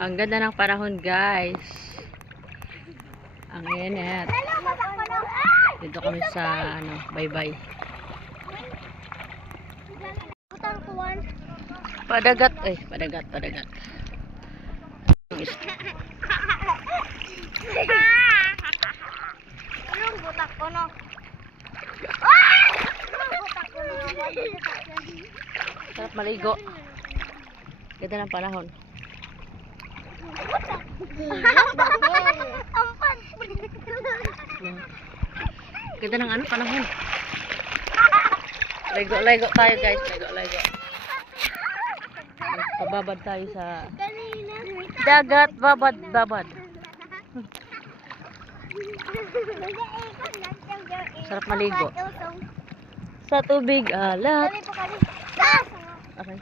Ang ganda ng panahon, guys. Ang init. Dito kami sa baybay. Padagat, padagat. Anong butak ko, no? Sarap maligo. Ganda ng panahon. Ganda ng panahon. Ligo tayo, guys. Ligo. Pababad tayo sa dagat. Babad. Sarap maligo. Sa tubig, alat. Okay.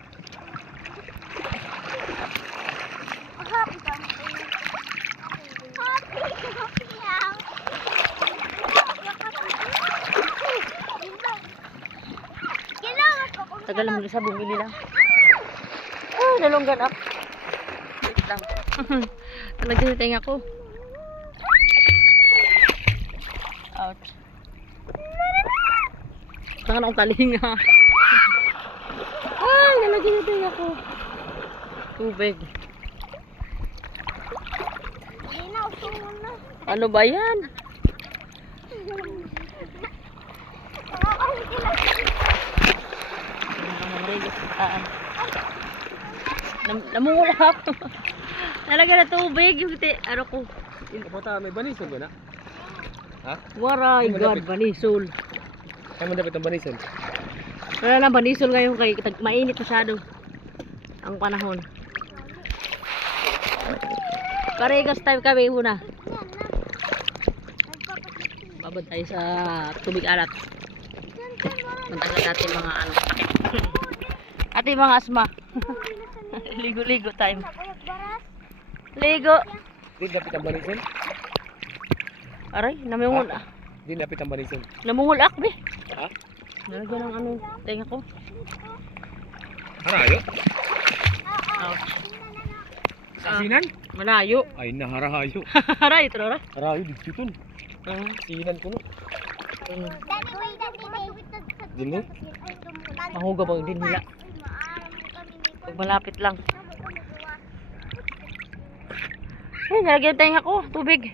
Tagal mo sa bumili lang. Nalunggan up. Wait lang. Nagdiniting ako. Ouch. Baka na akong talinga. Nalaginiting ako. Tubig. Ano ba yan? Namungulak ako. Talaga na tubig yung ano ko. Kapata, may banisol ba na? Ha? Waray God, banisol. Kaya mo dapat ang banisol? Wala lang banisol ngayon kay mainit masyado ang panahon. Paregas time kami una. Babad tayo sa tubig alat. Mantanggal natin mga ating mga asma. Ligo time. Ligo. Di dapat ang banisol? Aray, namungul. Di dapat ang banisol. Namungulak be. Ha? Nalagyan ng tenga ko. Harayo? Ouch. Asinan? Malayo. Ay, naharayo. Aray, ito na. Harayo, dito yun. Asinan ko no. Dili? Mahuga bang din nila. Pag malapit lang. Ay, nalagyan tenga ko. Tubig.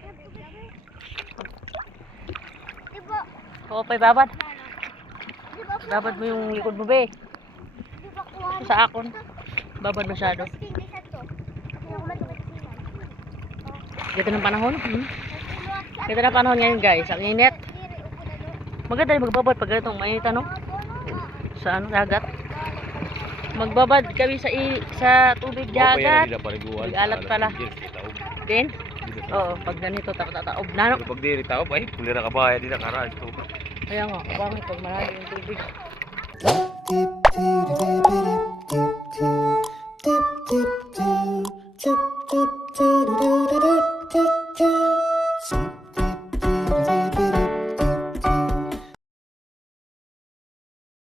Oo, pa'y babad. Babad mo yung likod mo, be. Ito sa akon. Babad masyado. Ganda ng panahon. Ganda ng panahon ngayon, guys. Ang init. Maganda rin magbabad pag ganitong mainit, ano? Sa dagat. Magbabad kami sa tubig dagat. Mag-alat pala. Din? Oo, pag ganito taob na. Pag di taob, ay, pulira ka ba? Di na karas to. Kaya nga, abangit pag malayo yung tubig.